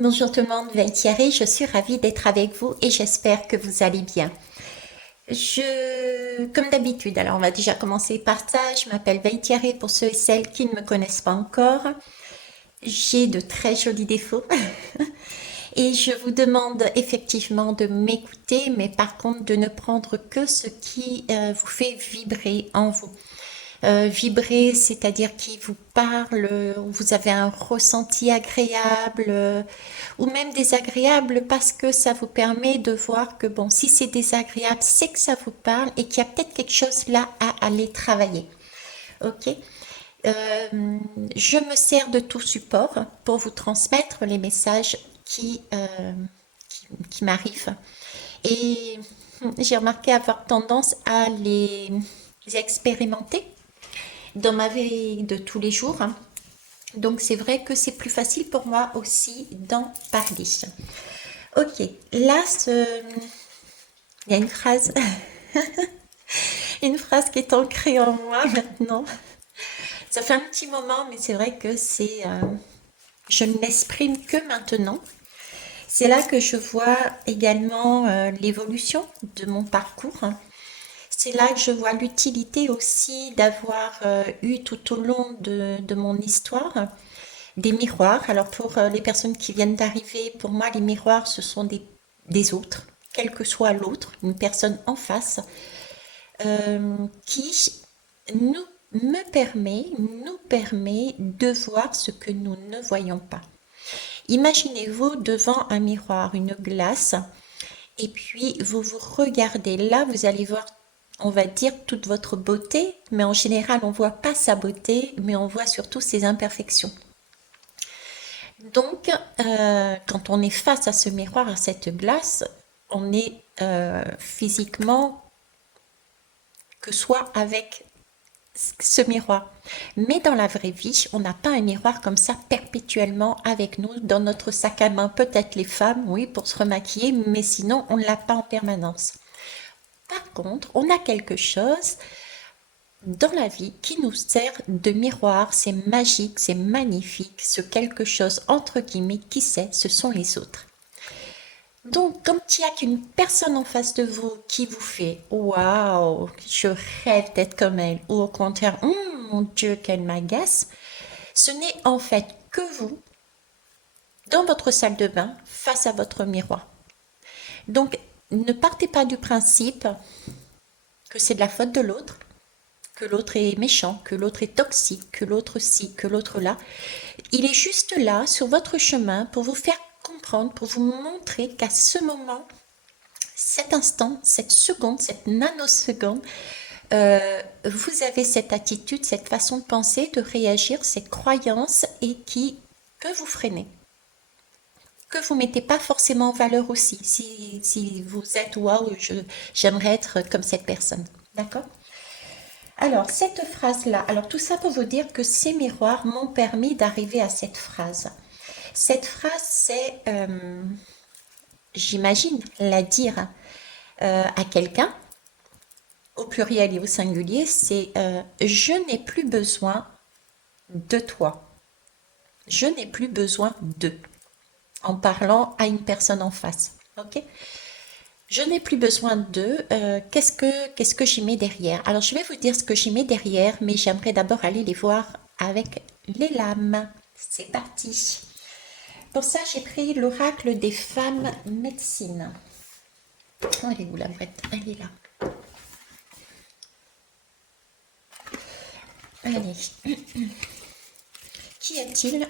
Bonjour tout le monde, Veille Thierry, je suis ravie d'être avec vous et j'espère que vous allez bien. Comme d'habitude, alors on va déjà commencer par ça, je m'appelle Veille Thierry pour ceux et celles qui ne me connaissent pas encore. J'ai de très jolis défauts et je vous demande effectivement de m'écouter, mais par contre de ne prendre que ce qui vous fait vibrer en vous. Vibrer, c'est-à-dire qui vous parle, où vous avez un ressenti agréable ou même désagréable parce que ça vous permet de voir que bon, si c'est désagréable, c'est que ça vous parle et qu'il y a peut-être quelque chose là à aller travailler. Ok. Je me sers de tout support pour vous transmettre les messages qui m'arrivent. Et j'ai remarqué avoir tendance à les expérimenter dans ma vie de tous les jours. Donc c'est vrai que c'est plus facile pour moi aussi d'en parler. Ok, là, il y a une phrase qui est ancrée en moi maintenant. Ça fait un petit moment, mais c'est vrai que je ne l'exprime que maintenant. C'est là que je vois également l'évolution de mon parcours. C'est là que je vois l'utilité aussi d'avoir eu tout au long de mon histoire des miroirs. Alors pour les personnes qui viennent d'arriver, pour moi les miroirs ce sont des autres, quel que soit l'autre, une personne en face, qui nous nous permet de voir ce que nous ne voyons pas. Imaginez-vous devant un miroir, une glace, et puis vous vous regardez. Là, vous allez voir, on va dire, toute votre beauté, mais en général, on ne voit pas sa beauté, mais on voit surtout ses imperfections. Donc, quand on est face à ce miroir, à cette glace, on est physiquement que soit avec ce miroir. Mais dans la vraie vie, on n'a pas un miroir comme ça perpétuellement avec nous dans notre sac à main. Peut-être les femmes, oui, pour se remaquiller, mais sinon, on ne l'a pas en permanence. Par contre, on a quelque chose dans la vie qui nous sert de miroir. C'est magique, c'est magnifique. Ce quelque chose, entre guillemets, qui sait, ce sont les autres. Donc, quand il n'y a qu'une personne en face de vous qui vous fait waouh, je rêve d'être comme elle, ou au contraire, mon Dieu, qu'elle m'agace, ce n'est en fait que vous, dans votre salle de bain, face à votre miroir. Donc, ne partez pas du principe que c'est de la faute de l'autre, que l'autre est méchant, que l'autre est toxique, que l'autre ci, que l'autre là. Il est juste là, sur votre chemin, pour vous faire comprendre, pour vous montrer qu'à ce moment, cet instant, cette seconde, cette nanoseconde, vous avez cette attitude, cette façon de penser, de réagir, cette croyance et qui peut vous freiner. Que vous ne mettez pas forcément en valeur aussi, si vous êtes waouh, j'aimerais être comme cette personne. D'accord? Alors, cette phrase-là, alors tout ça pour vous dire que ces miroirs m'ont permis d'arriver à cette phrase. Cette phrase, c'est, j'imagine, la dire à quelqu'un, au pluriel et au singulier, c'est je n'ai plus besoin de toi. Je n'ai plus besoin de. En parlant à une personne en face. Ok? Je n'ai plus besoin d'eux. Qu'est-ce que j'y mets derrière? Alors, je vais vous dire ce que j'y mets derrière, mais j'aimerais d'abord aller les voir avec les lames. C'est parti. Pour ça, j'ai pris l'oracle des femmes médecine. Oh, elle est où la boîte? Elle est là. Allez. Qu'y a-t-il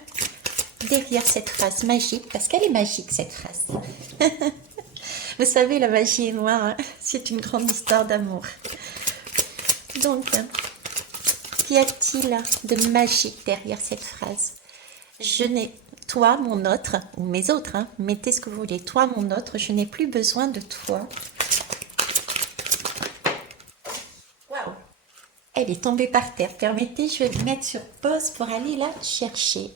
derrière cette phrase magique? Parce qu'elle est magique, cette phrase. Vous savez, la magie est noire, hein, c'est une grande histoire d'amour. Donc, qu'y a-t-il de magique derrière cette phrase? Je n'ai, toi, mon autre, ou mes autres, hein, mettez ce que vous voulez, toi, mon autre, je n'ai plus besoin de toi. Waouh! Elle est tombée par terre. Permettez, je vais me mettre sur pause pour aller la chercher.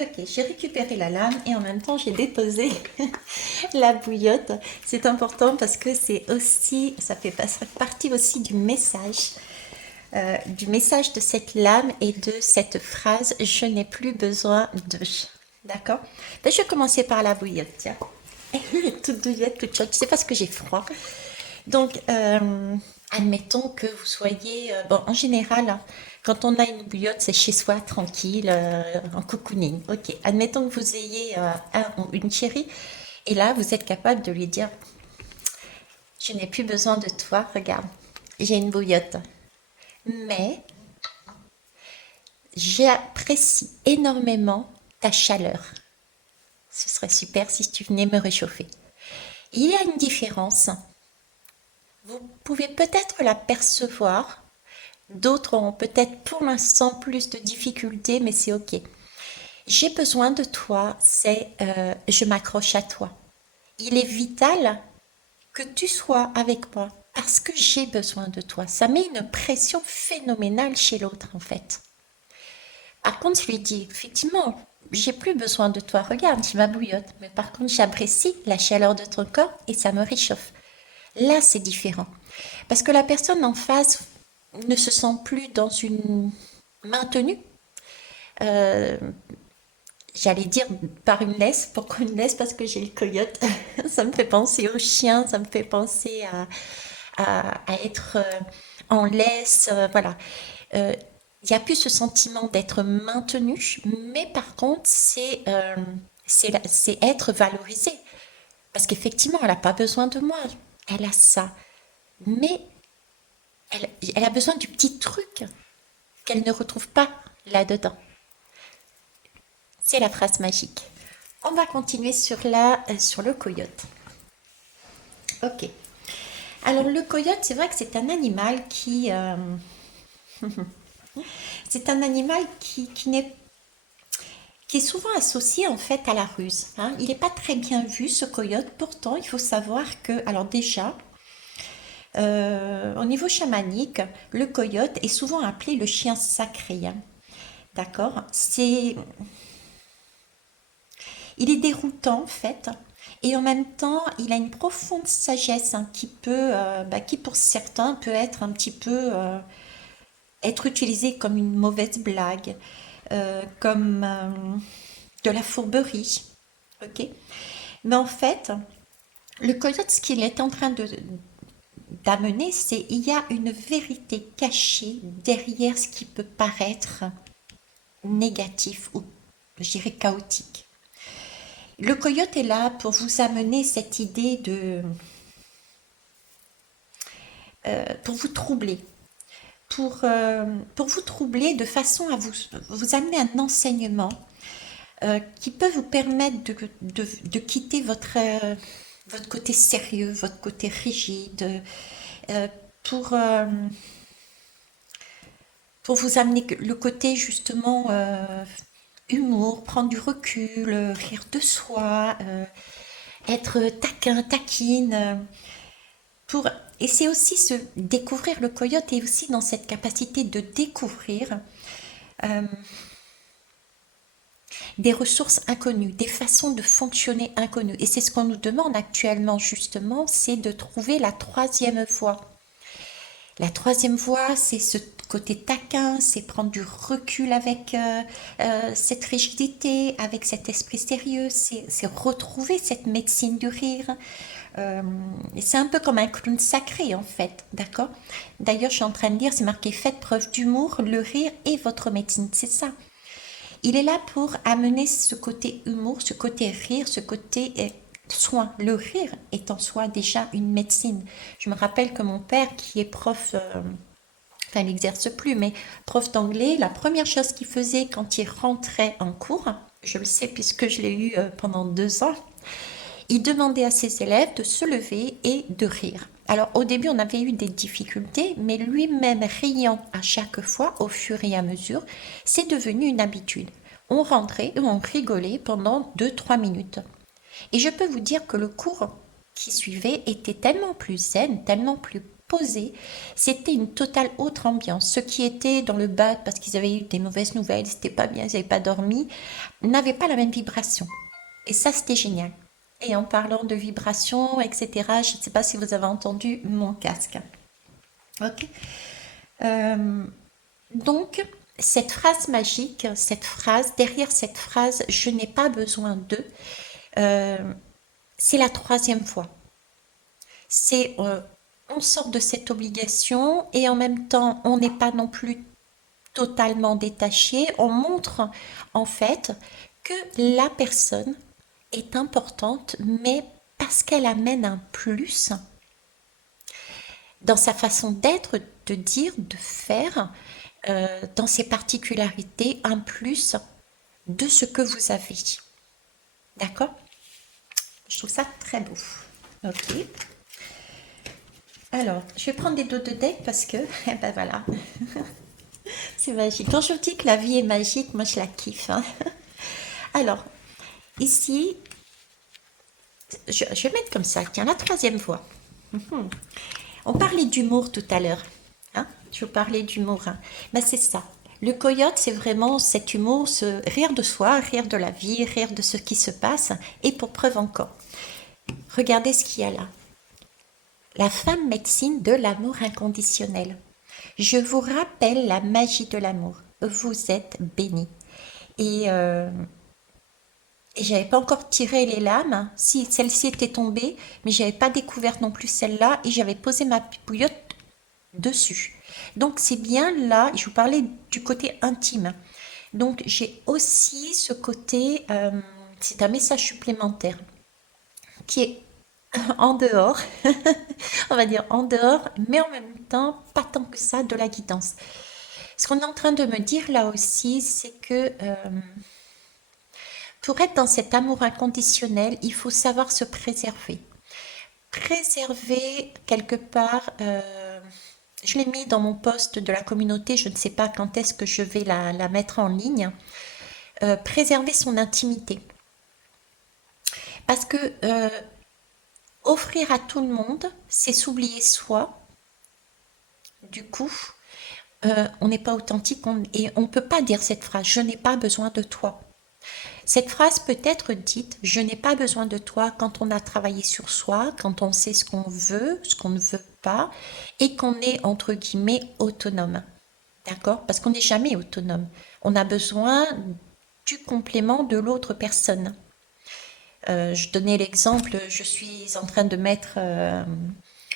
Ok, j'ai récupéré la lame et en même temps j'ai déposé la bouillotte. C'est important parce que c'est aussi, ça fait partie aussi du message de cette lame et de cette phrase. Je n'ai plus besoin de. D'accord? Ben, je vais commencer par la bouillotte, tiens. Toute douillette, toute chaude. C'est parce que j'ai froid. Donc, admettons que vous soyez... bon, en général, hein, quand on a une bouillotte, c'est chez soi, tranquille, en cocooning. Ok, admettons que vous ayez un ou une chérie, et là, vous êtes capable de lui dire, je n'ai plus besoin de toi, regarde, j'ai une bouillotte. Mais j'apprécie énormément ta chaleur. Ce serait super si tu venais me réchauffer. Il y a une différence. Vous pouvez peut-être la percevoir. D'autres ont peut-être pour l'instant plus de difficultés, mais c'est ok. J'ai besoin de toi, c'est je m'accroche à toi. Il est vital que tu sois avec moi parce que j'ai besoin de toi. Ça met une pression phénoménale chez l'autre en fait. Par contre, je lui dis, effectivement, j'ai plus besoin de toi, regarde, tu m'abouillottes. Mais par contre, j'apprécie la chaleur de ton corps et ça me réchauffe. Là, c'est différent. Parce que la personne en face ne se sent plus dans une maintenue. Euh, J'allais dire par une laisse. Pourquoi une laisse? Parce que j'ai le coyote. Ça me fait penser au chien, ça me fait penser à être en laisse. Voilà. Euh, il n'y a plus ce sentiment d'être maintenu, mais par contre, c'est être valorisé. Parce qu'effectivement, elle n'a pas besoin de moi. Elle a ça. Mais elle a besoin du petit truc qu'elle ne retrouve pas là-dedans. C'est la phrase magique. On va continuer sur le coyote. Ok. Alors le coyote, c'est vrai que c'est un animal c'est un animal qui est souvent associé en fait à la ruse, hein. Il n'est pas très bien vu ce coyote. Pourtant, il faut savoir que, alors déjà, au niveau chamanique, le coyote est souvent appelé le chien sacré, hein. D'accord? Il est déroutant en fait, et en même temps, il a une profonde sagesse, hein, qui pour certains peut être un petit peu être utilisé comme une mauvaise blague, comme de la fourberie. Ok? Mais en fait, le coyote, ce qu'il est en train d'amener, c'est il y a une vérité cachée derrière ce qui peut paraître négatif ou, je dirais, chaotique. Le coyote est là pour vous amener cette idée pour vous troubler, pour vous troubler de façon à vous amener un enseignement qui peut vous permettre de quitter votre côté sérieux, votre côté rigide, euh, pour, euh, pour vous amener le côté justement humour, prendre du recul, rire de soi, être taquin, taquine. Pour, et c'est aussi se découvrir le coyote et aussi dans cette capacité de découvrir euh, des ressources inconnues, des façons de fonctionner inconnues. Et c'est ce qu'on nous demande actuellement justement, c'est de trouver la troisième voie. La troisième voie, c'est ce côté taquin, c'est prendre du recul avec cette rigidité, avec cet esprit sérieux, c'est retrouver cette médecine du rire. Euh, c'est un peu comme un clown sacré en fait, d'accord? D'ailleurs, je suis en train de lire, c'est marqué faites preuve d'humour, le rire est votre médecine, c'est ça. Il est là pour amener ce côté humour, ce côté rire, ce côté soin. Le rire est en soi déjà une médecine. Je me rappelle que mon père, qui est prof, enfin il n'exerce plus, mais prof d'anglais, la première chose qu'il faisait quand il rentrait en cours, je le sais puisque je l'ai eu pendant 2 ans, il demandait à ses élèves de se lever et de rire. Alors au début on avait eu des difficultés, mais lui-même riant à chaque fois, au fur et à mesure, c'est devenu une habitude. On rentrait et on rigolait pendant 2-3 minutes. Et je peux vous dire que le cours qui suivait était tellement plus zen, tellement plus posé, c'était une totale autre ambiance. Ceux qui étaient dans le bas parce qu'ils avaient eu des mauvaises nouvelles, c'était pas bien, ils n'avaient pas dormi, n'avaient pas la même vibration. Et ça, c'était génial. Et en parlant de vibrations, etc., je ne sais pas si vous avez entendu mon casque. Ok. Euh, donc, cette phrase magique, cette phrase, derrière cette phrase, je n'ai pas besoin d'eux, euh, c'est la troisième fois. C'est on sort de cette obligation et en même temps, on n'est pas non plus totalement détaché. On montre en fait que la personne est importante, mais parce qu'elle amène un plus dans sa façon d'être, de dire, de faire, dans ses particularités, un plus de ce que vous avez. D'accord? Je trouve ça très beau. Ok. Alors, je vais prendre des dos de deck parce que, eh ben voilà, c'est magique. Quand je vous dis que la vie est magique, moi je la kiffe, hein. Alors, ici, je vais mettre comme ça, tiens, la troisième fois. On parlait d'humour tout à l'heure, hein? Je vous parlais d'humour, hein. Ben, c'est ça. Le coyote, c'est vraiment cet humour, ce rire de soi, rire de la vie, rire de ce qui se passe. Et pour preuve encore, regardez ce qu'il y a là. La femme médecine de l'amour inconditionnel. Je vous rappelle la magie de l'amour. Vous êtes bénis. Et, euh, et j'avais pas encore tiré les lames. Si, celle-ci était tombée, mais j'avais pas découvert non plus celle-là. Et j'avais posé ma bouillotte dessus. Donc c'est bien là, je vous parlais du côté intime. Donc j'ai aussi ce côté, c'est un message supplémentaire qui est en dehors, on va dire en dehors, mais en même temps pas tant que ça de la guidance. Ce qu'on est en train de me dire là aussi, c'est que pour être dans cet amour inconditionnel, il faut savoir se préserver. Préserver quelque part, je l'ai mis dans mon post de la communauté, je ne sais pas quand est-ce que je vais la mettre en ligne, préserver son intimité. Parce que offrir à tout le monde, c'est s'oublier soi. Du coup, on n'est pas authentique et on ne peut pas dire cette phrase, je n'ai pas besoin de toi. Cette phrase peut être dite, je n'ai pas besoin de toi quand on a travaillé sur soi, quand on sait ce qu'on veut, ce qu'on ne veut pas, et qu'on est, entre guillemets, autonome. D'accord? Parce qu'on n'est jamais autonome. On a besoin du complément de l'autre personne. Je donnais l'exemple, je suis en train de mettre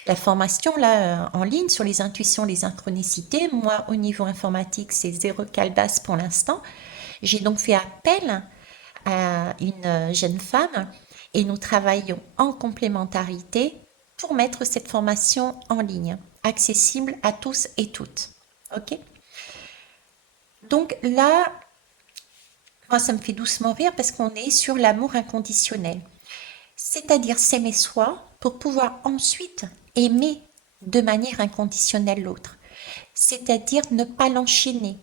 la formation là en ligne sur les intuitions, les synchronicités. Moi, au niveau informatique, c'est zéro calebasse pour l'instant. J'ai donc fait appel à une jeune femme et nous travaillons en complémentarité pour mettre cette formation en ligne, accessible à tous et toutes. Ok? Donc là, moi, ça me fait doucement rire parce qu'on est sur l'amour inconditionnel. C'est-à-dire s'aimer soi pour pouvoir ensuite aimer de manière inconditionnelle l'autre. C'est-à-dire ne pas l'enchaîner.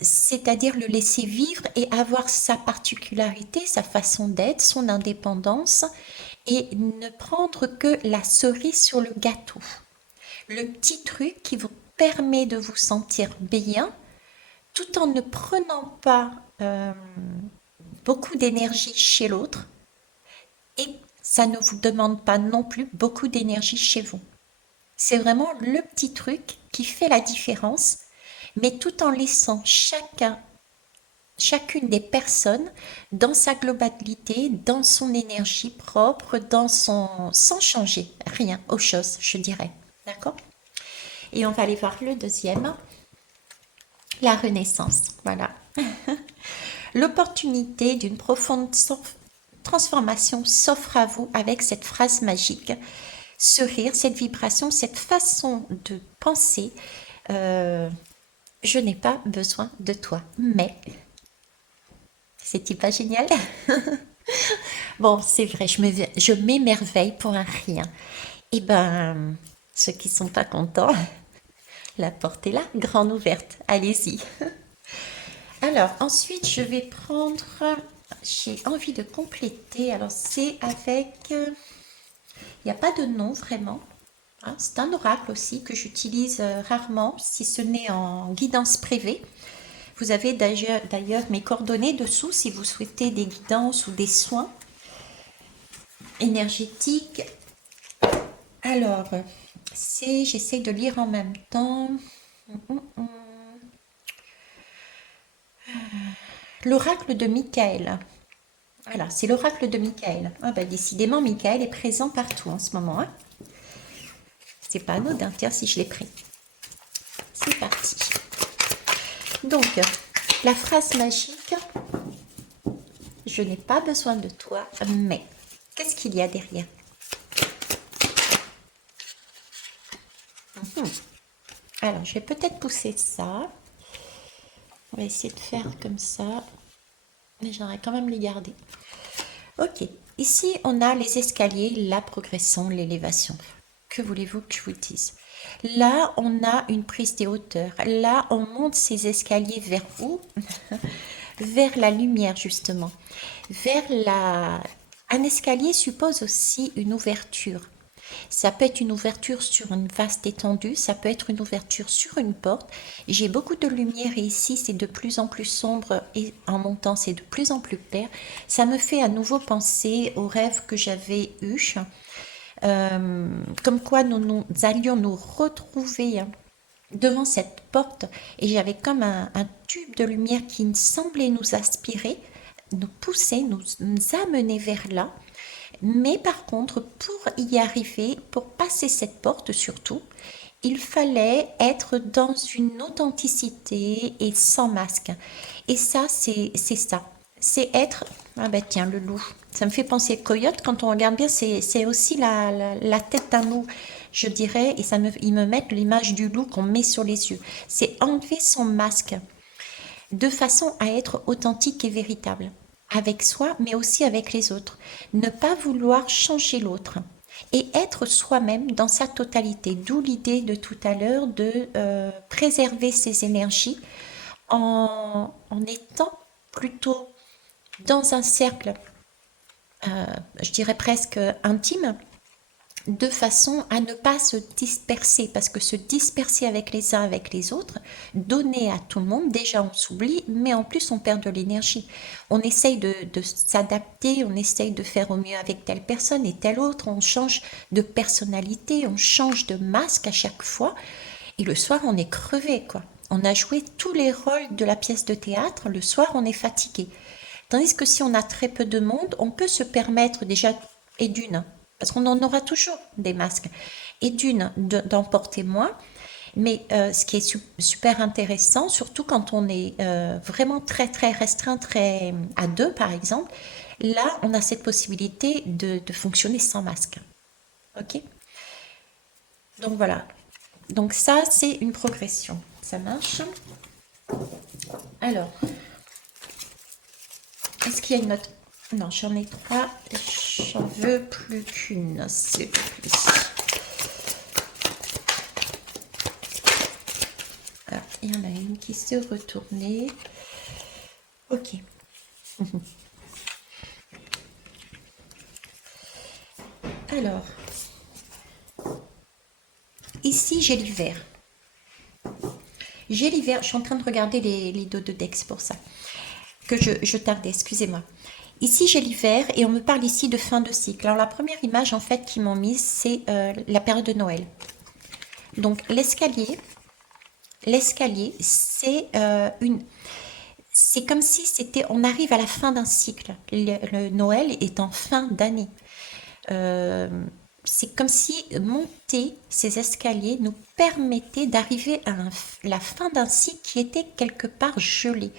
C'est-à-dire le laisser vivre et avoir sa particularité, sa façon d'être, son indépendance et ne prendre que la cerise sur le gâteau. Le petit truc qui vous permet de vous sentir bien tout en ne prenant pas beaucoup d'énergie chez l'autre et ça ne vous demande pas non plus beaucoup d'énergie chez vous. C'est vraiment le petit truc qui fait la différence, mais tout en laissant chacune des personnes dans sa globalité, dans son énergie propre, sans changer rien aux choses, je dirais. D'accord? Et on va aller voir le deuxième, la renaissance. Voilà. L'opportunité d'une profonde transformation s'offre à vous avec cette phrase magique. Ce rire, cette vibration, cette façon de penser, je n'ai pas besoin de toi. Mais, c'est-il pas génial? Bon, c'est vrai, je m'émerveille pour un rien. Eh ben, ceux qui sont pas contents, la porte est là, grande ouverte. Allez-y. Alors, ensuite, je vais prendre... J'ai envie de compléter. Alors, c'est avec... Il n'y a pas de nom vraiment. Hein, c'est un oracle aussi que j'utilise rarement, si ce n'est en guidance privée. Vous avez d'ailleurs mes coordonnées dessous si vous souhaitez des guidances ou des soins énergétiques. Alors, j'essaie de lire en même temps. L'oracle de Michael. Voilà, c'est l'oracle de Michael. Ah bah, décidément, Michael est présent partout en ce moment. Hein. C'est pas anodin, tiens, si je l'ai pris. C'est parti. Donc, la phrase magique, je n'ai pas besoin de toi, mais qu'est-ce qu'il y a derrière? Alors, je vais peut-être pousser ça. On va essayer de faire comme ça. Mais j'aimerais quand même les garder. Ok. Ici, on a les escaliers, la progression, l'élévation. Que voulez-vous que je vous dise? Là, on a une prise des hauteurs. Là, on monte ces escaliers vers où? Vers la lumière, justement. Vers la... Un escalier suppose aussi une ouverture. Ça peut être une ouverture sur une vaste étendue, ça peut être une ouverture sur une porte. J'ai beaucoup de lumière et ici c'est de plus en plus sombre et en montant c'est de plus en plus clair. Ça me fait à nouveau penser au rêve que j'avais eu, comme quoi nous allions nous retrouver devant cette porte et j'avais comme un tube de lumière qui semblait nous aspirer, nous pousser, nous amener vers là. Mais par contre, pour y arriver, pour passer cette porte surtout, il fallait être dans une authenticité et sans masque. Et ça, c'est ça. C'est être... Ah ben tiens, le loup. Ça me fait penser coyote. Quand on regarde bien, c'est aussi la tête d'un loup, je dirais. Et ils me mettent l'image du loup qu'on met sur les yeux. C'est enlever son masque de façon à être authentique et véritable avec soi, mais aussi avec les autres. Ne pas vouloir changer l'autre et être soi-même dans sa totalité. D'où l'idée de tout à l'heure de préserver ses énergies en étant plutôt dans un cercle, je dirais presque intime, de façon à ne pas se disperser, parce que se disperser avec les uns, avec les autres, donner à tout le monde, déjà on s'oublie, mais en plus on perd de l'énergie. On essaye de s'adapter, on essaye de faire au mieux avec telle personne et telle autre, on change de personnalité, on change de masque à chaque fois, et le soir on est crevé, quoi. On a joué tous les rôles de la pièce de théâtre, le soir on est fatigué. Tandis que si on a très peu de monde, on peut se permettre déjà, et d'une, parce qu'on en aura toujours des masques, et d'une, d'en porter moins. Mais ce qui est super intéressant, surtout quand on est vraiment très très restreint, très à deux par exemple, là on a cette possibilité de fonctionner sans masque. Ok? Donc voilà. Donc ça c'est une progression. Ça marche. Alors, est-ce qu'il y a une autre? Non, j'en ai trois. J'en veux plus qu'une, s'il vous plaît. Alors, il y en a une qui s'est retournée. Ok. Alors, ici j'ai l'hiver. J'ai l'hiver, je suis en train de regarder les dos de Dex pour ça. Que je tardais, excusez-moi. Ici j'ai l'hiver et on me parle ici de fin de cycle. Alors la première image en fait qu'ils m'ont mise, c'est la période de Noël. Donc l'escalier, c'est c'est comme si c'était, on arrive à la fin d'un cycle. Le Noël est en fin d'année. Euh, c'est comme si monter ces escaliers nous permettait d'arriver à la fin d'un cycle qui était quelque part gelé,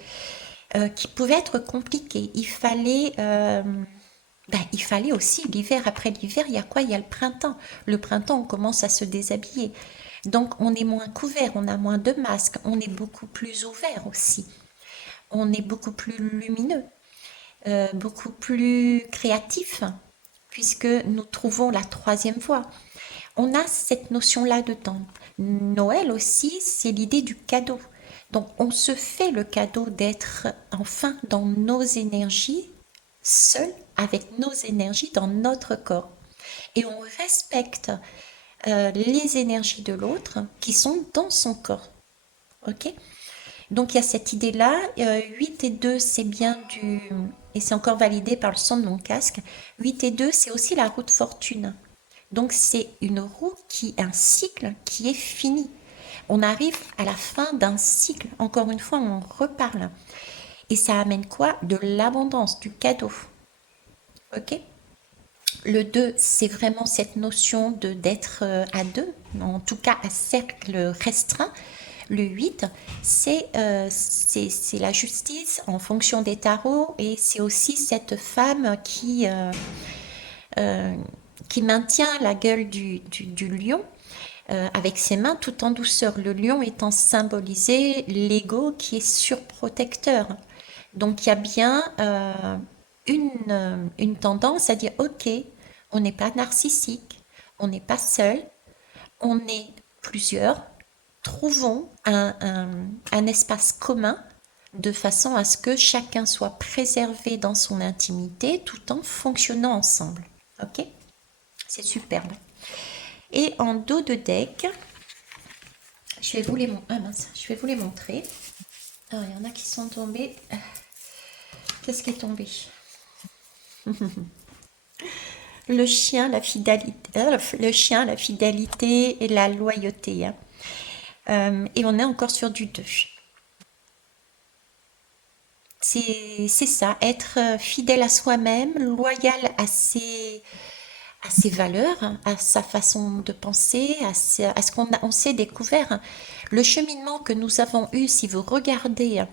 qui pouvait être compliqué. Il fallait aussi l'hiver. Après l'hiver, il y a quoi? Il y a le printemps. Le printemps, on commence à se déshabiller. Donc, on est moins couvert, on a moins de masques, on est beaucoup plus ouvert aussi. On est beaucoup plus lumineux, beaucoup plus créatif, puisque nous trouvons la troisième voie. On a cette notion-là de temps. Noël aussi, c'est l'idée du cadeau. Donc, on se fait le cadeau d'être enfin dans nos énergies, seuls, avec nos énergies dans notre corps. Et on respecte les énergies de l'autre qui sont dans son corps. Ok? Donc il y a cette idée-là. 8 et 2, c'est bien du... Et c'est encore validé par le son de mon casque. 8 et 2, c'est aussi la roue de fortune. Donc c'est une roue un cycle qui est fini. On arrive à la fin d'un cycle. Encore une fois, on reparle. Et ça amène quoi? De l'abondance, du cadeau. Ok? Le 2, c'est vraiment cette notion de d'être à deux, en tout cas à cercle restreint. Le 8, c'est la justice en fonction des tarots et c'est aussi cette femme euh, qui maintient la gueule du lion avec ses mains tout en douceur. Le lion étant symbolisé l'ego qui est surprotecteur. Donc il y a bien une tendance à dire, ok, on n'est pas narcissique, on n'est pas seul, on est plusieurs, trouvons un espace commun de façon à ce que chacun soit préservé dans son intimité tout en fonctionnant ensemble. Ok? C'est superbe. Et en dos de deck, je vais vous les, je vais vous les montrer. Alors, il y en a qui sont tombés. Qu'est-ce qui est tombé? Le chien, la fidélité et la loyauté. Hein. Et on est encore sur du 2. C'est ça, être fidèle à soi-même, loyal à ses valeurs, à sa façon de penser, à ce qu'on s'est découvert. Le cheminement que nous avons eu, si vous regardez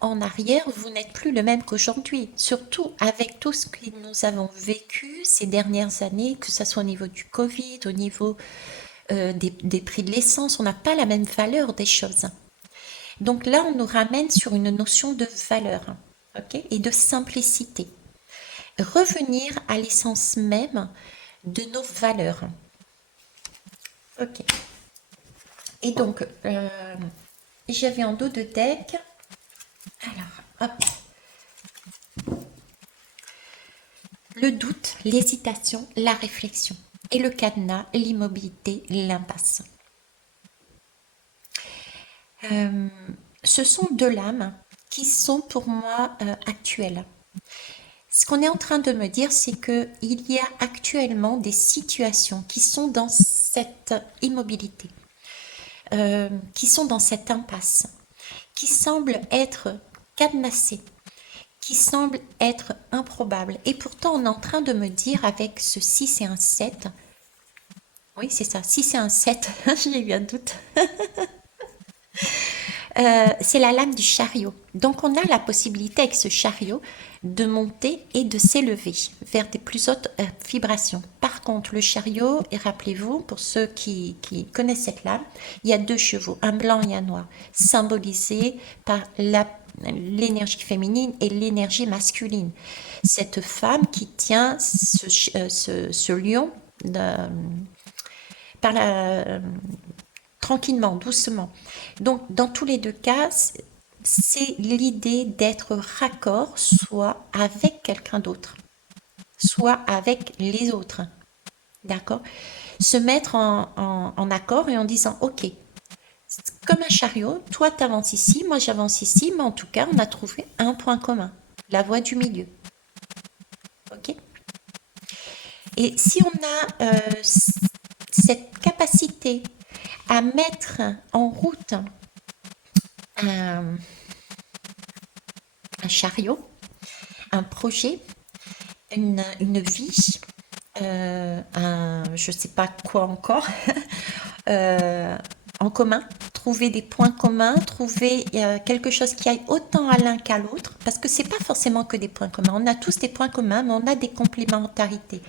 en arrière, vous n'êtes plus le même qu'aujourd'hui. Surtout avec tout ce que nous avons vécu ces dernières années, que ce soit au niveau du Covid, au niveau des prix de l'essence, on n'a pas la même valeur des choses. Donc là, on nous ramène sur une notion de valeur, ok, et de simplicité. Revenir à l'essence même de nos valeurs. Ok. Et donc, j'avais en dos de deck. Alors, hop. Le doute, l'hésitation, la réflexion. Et le cadenas, l'immobilité, l'impasse. Ce sont deux lames qui sont pour moi actuelles. Ce qu'on est en train de me dire, c'est qu'il y a actuellement des situations qui sont dans cette immobilité, qui sont dans cette impasse, qui semblent être cadenassées, qui semblent être improbables. Et pourtant, on est en train de me dire avec ce 6 et un 7, oui c'est ça, 6 et un 7, j'ai eu un doute, c'est la lame du chariot. Donc on a la possibilité avec ce chariot de monter et de s'élever vers des plus hautes vibrations. Par contre, le chariot, et rappelez-vous, pour ceux qui connaissent cette lame, il y a deux chevaux, un blanc et un noir, symbolisés par l'énergie féminine et l'énergie masculine. Cette femme qui tient ce lion par tranquillement, doucement. Donc, dans tous les deux cas, c'est l'idée d'être raccord, soit avec quelqu'un d'autre, soit avec les autres. D'accord? Se mettre en accord et en disant, ok, comme un chariot, toi tu avances ici, moi j'avance ici, mais en tout cas, on a trouvé un point commun, la voie du milieu. Ok? Et si on a cette capacité à mettre en route un chariot, un projet, une vie, je ne sais pas quoi encore, en commun, trouver des points communs, trouver quelque chose qui aille autant à l'un qu'à l'autre, parce que c'est pas forcément que des points communs, on a tous des points communs, mais on a des complémentarités.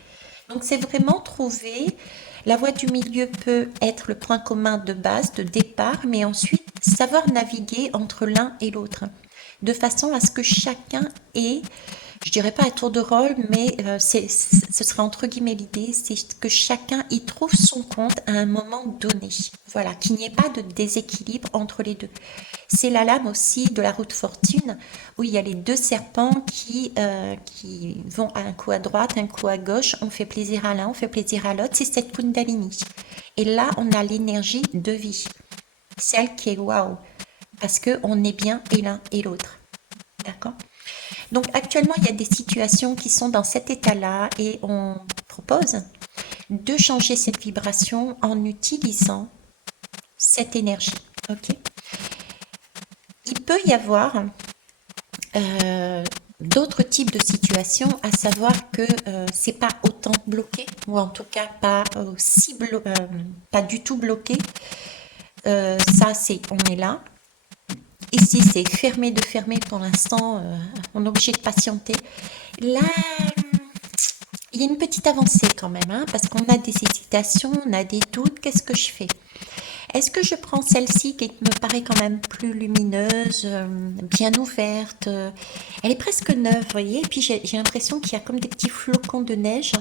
Donc c'est vraiment trouver, la voie du milieu peut être le point commun de base, de départ, mais ensuite savoir naviguer entre l'un et l'autre, de façon à ce que chacun ait, je dirais pas à tour de rôle, mais ce sera entre guillemets l'idée, c'est que chacun y trouve son compte à un moment donné. Voilà, qu'il n'y ait pas de déséquilibre entre les deux. C'est la lame aussi de la route fortune, où il y a les deux serpents qui vont un coup à droite, un coup à gauche, on fait plaisir à l'un, on fait plaisir à l'autre, c'est cette Kundalini. Et là, on a l'énergie de vie, celle qui est waouh, parce qu'on est bien et l'un et l'autre. D'accord ? Donc actuellement, il y a des situations qui sont dans cet état-là et on propose de changer cette vibration en utilisant cette énergie. Ok ? Il peut y avoir d'autres types de situations, à savoir que c'est pas autant bloqué, ou en tout cas pas pas du tout bloqué. Ça, c'est on est là. Ici, c'est fermé de fermer pour l'instant. On est obligé de patienter. Là, il y a une petite avancée quand même, hein, parce qu'on a des hésitations, on a des doutes. Qu'est-ce que je fais? Est-ce que je prends celle-ci qui me paraît quand même plus lumineuse, bien ouverte, elle est presque neuve, vous voyez, et puis j'ai l'impression qu'il y a comme des petits flocons de neige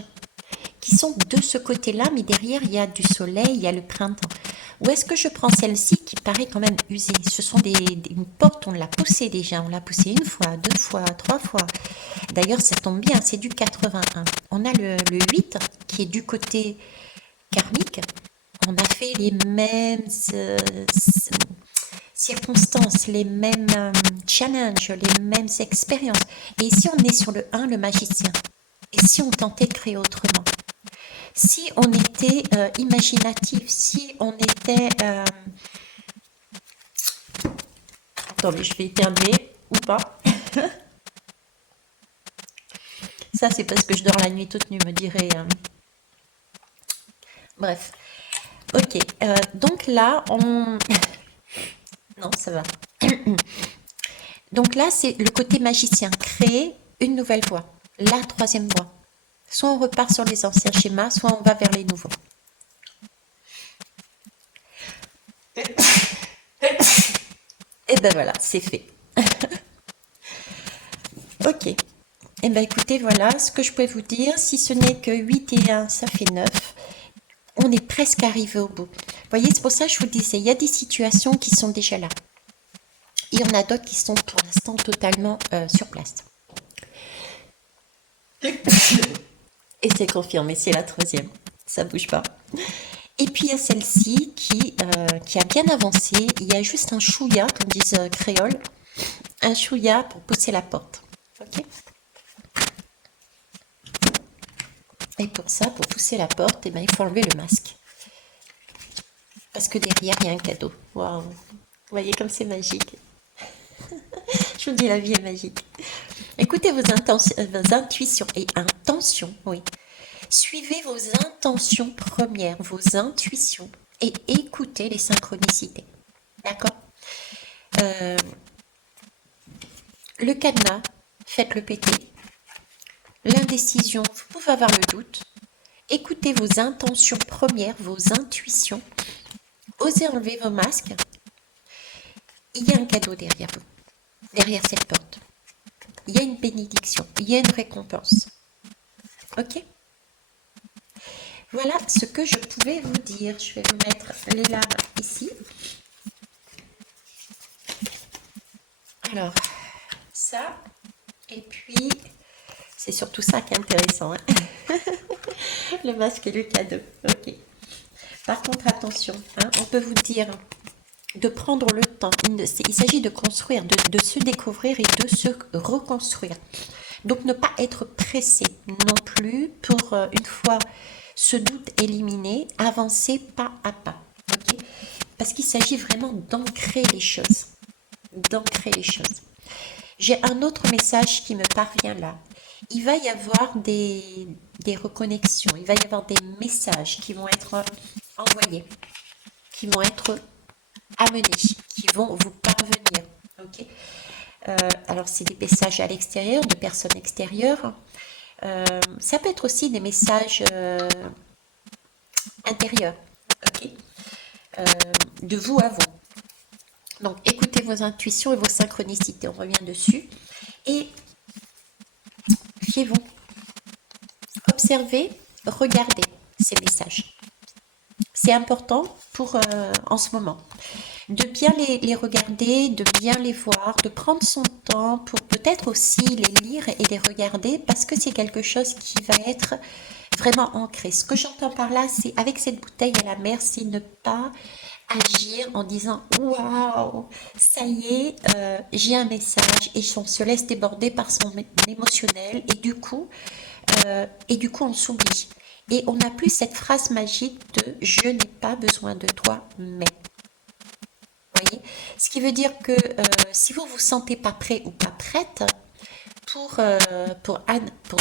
qui sont de ce côté-là, mais derrière il y a du soleil, il y a le printemps. Ou est-ce que je prends celle-ci qui paraît quand même usée? Ce sont une porte, on l'a poussée déjà, on l'a poussée une fois, deux fois, trois fois. D'ailleurs, ça tombe bien, c'est du 81. On a le 8 qui est du côté karmique. On a fait les mêmes circonstances, les mêmes challenges, les mêmes expériences. Et ici, on est sur le 1, le magicien. Et si on tentait de créer autrement? Si on était imaginatif, si on était... Attendez, je vais éternuer ou pas. Ça, c'est parce que je dors la nuit toute nue, me dirait... Bref. Ok, donc là, on... Non, ça va. Donc là, c'est le côté magicien, créer une nouvelle voie, la troisième voie. Soit on repart sur les anciens schémas, soit on va vers les nouveaux. Et ben voilà, c'est fait. Ok. Et ben écoutez, voilà ce que je peux vous dire. Si ce n'est que 8 et 1, ça fait 9. On est presque arrivé au bout. Vous voyez, c'est pour ça que je vous disais, il y a des situations qui sont déjà là. Il y en a d'autres qui sont pour l'instant totalement sur place. Et c'est confirmé, c'est la troisième. Ça bouge pas. Et puis il y a celle-ci qui a bien avancé. Il y a juste un chouïa, comme disent créoles. Un chouïa pour pousser la porte. Ok. Et pour ça, pour pousser la porte, eh ben, il faut enlever le masque. Parce que derrière, il y a un cadeau. Waouh! Vous voyez comme c'est magique. Je vous dis, la vie est magique. Écoutez vos intuitions et intentions, oui. Suivez vos intentions premières, vos intuitions, et écoutez les synchronicités. D'accord? Le cadenas, faites-le péter. L'indécision, vous pouvez avoir le doute. Écoutez vos intentions premières, vos intuitions. Osez enlever vos masques. Il y a un cadeau derrière vous, derrière cette porte. Il y a une bénédiction, il y a une récompense. Ok? Voilà ce que je pouvais vous dire. Je vais vous mettre les lames ici. Alors, ça, et puis, c'est surtout ça qui est intéressant. Hein. Le masque et le cadeau. Ok. Par contre, attention, hein, on peut vous dire de prendre le temps. Il s'agit de construire, de se découvrir et de se reconstruire. Donc, ne pas être pressé non plus pour, une fois ce doute éliminé, avancer pas à pas. Okay, parce qu'il s'agit vraiment d'ancrer les choses. D'ancrer les choses. J'ai un autre message qui me parvient là. Il va y avoir des reconnexions, il va y avoir des messages qui vont être envoyés, qui vont être amenés, qui vont vous parvenir. Okay, alors, c'est des messages à l'extérieur, de personnes extérieures. Ça peut être aussi des messages intérieurs, ok, de vous à vous. Donc, écoutez vos intuitions et vos synchronicités, on revient dessus. Et fiez-vous, observez, regardez ces messages. C'est important pour en ce moment. De bien les regarder, de bien les voir, de prendre son temps pour peut-être aussi les lire et les regarder parce que c'est quelque chose qui va être vraiment ancré. Ce que j'entends par là, c'est avec cette bouteille à la mer, c'est ne pas agir en disant waouh, ça y est, j'ai un message et on se laisse déborder par son émotionnel et du coup on s'oublie. Et on n'a plus cette phrase magique de je n'ai pas besoin de toi, mais. Voyez? Ce qui veut dire que si vous vous sentez pas prêt ou pas prête pour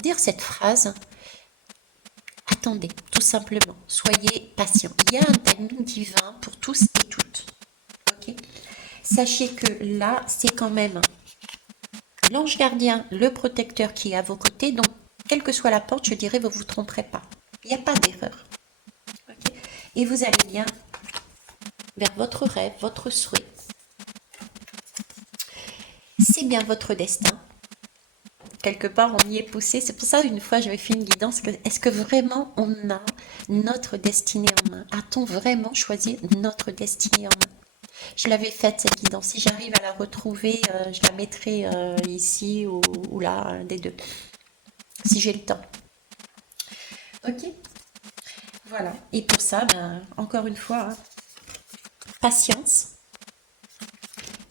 dire cette phrase, attendez, tout simplement. Soyez patient. Il y a un timing divin pour tous et toutes. Ok? Sachez que là, c'est quand même l'ange gardien, le protecteur qui est à vos côtés. Donc, quelle que soit la porte, je dirais, vous ne vous tromperez pas. Il n'y a pas d'erreur. Ok? Et vous allez bien vers votre rêve, votre souhait. C'est bien votre destin. Quelque part, on y est poussé. C'est pour ça, une fois, j'avais fait une guidance. Est-ce que vraiment on a notre destinée en main? A-t-on vraiment choisi notre destinée en main? Je l'avais faite, cette guidance. Si j'arrive à la retrouver, je la mettrai ici ou là, un des deux, si j'ai le temps. Ok? Voilà. Et pour ça, ben, encore une fois, hein, patience.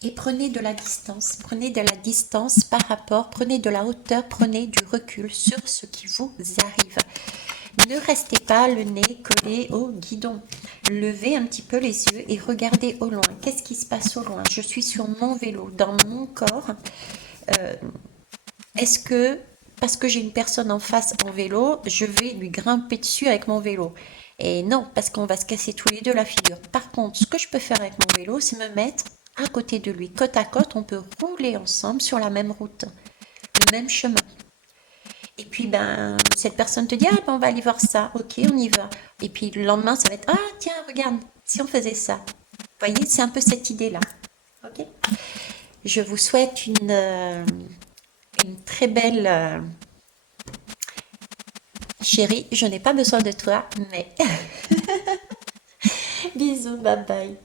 Et prenez de la distance. Prenez de la distance par rapport, prenez de la hauteur, prenez du recul sur ce qui vous arrive. Ne restez pas le nez collé au guidon. Levez un petit peu les yeux et regardez au loin. Qu'est-ce qui se passe au loin? Je suis sur mon vélo, dans mon corps. Est-ce que, parce que j'ai une personne en face en vélo, je vais lui grimper dessus avec mon vélo? Et non, parce qu'on va se casser tous les deux la figure. Par contre, ce que je peux faire avec mon vélo, c'est me mettre à côté de lui, côte à côte. On peut rouler ensemble sur la même route, le même chemin. Et puis, ben, cette personne te dit, ah, ben, on va aller voir ça. Ok, on y va. Et puis, le lendemain, ça va être, ah, tiens, regarde, si on faisait ça. Vous voyez, c'est un peu cette idée-là. Ok. Je vous souhaite une très belle chérie. Je n'ai pas besoin de toi, mais bisous, bye bye.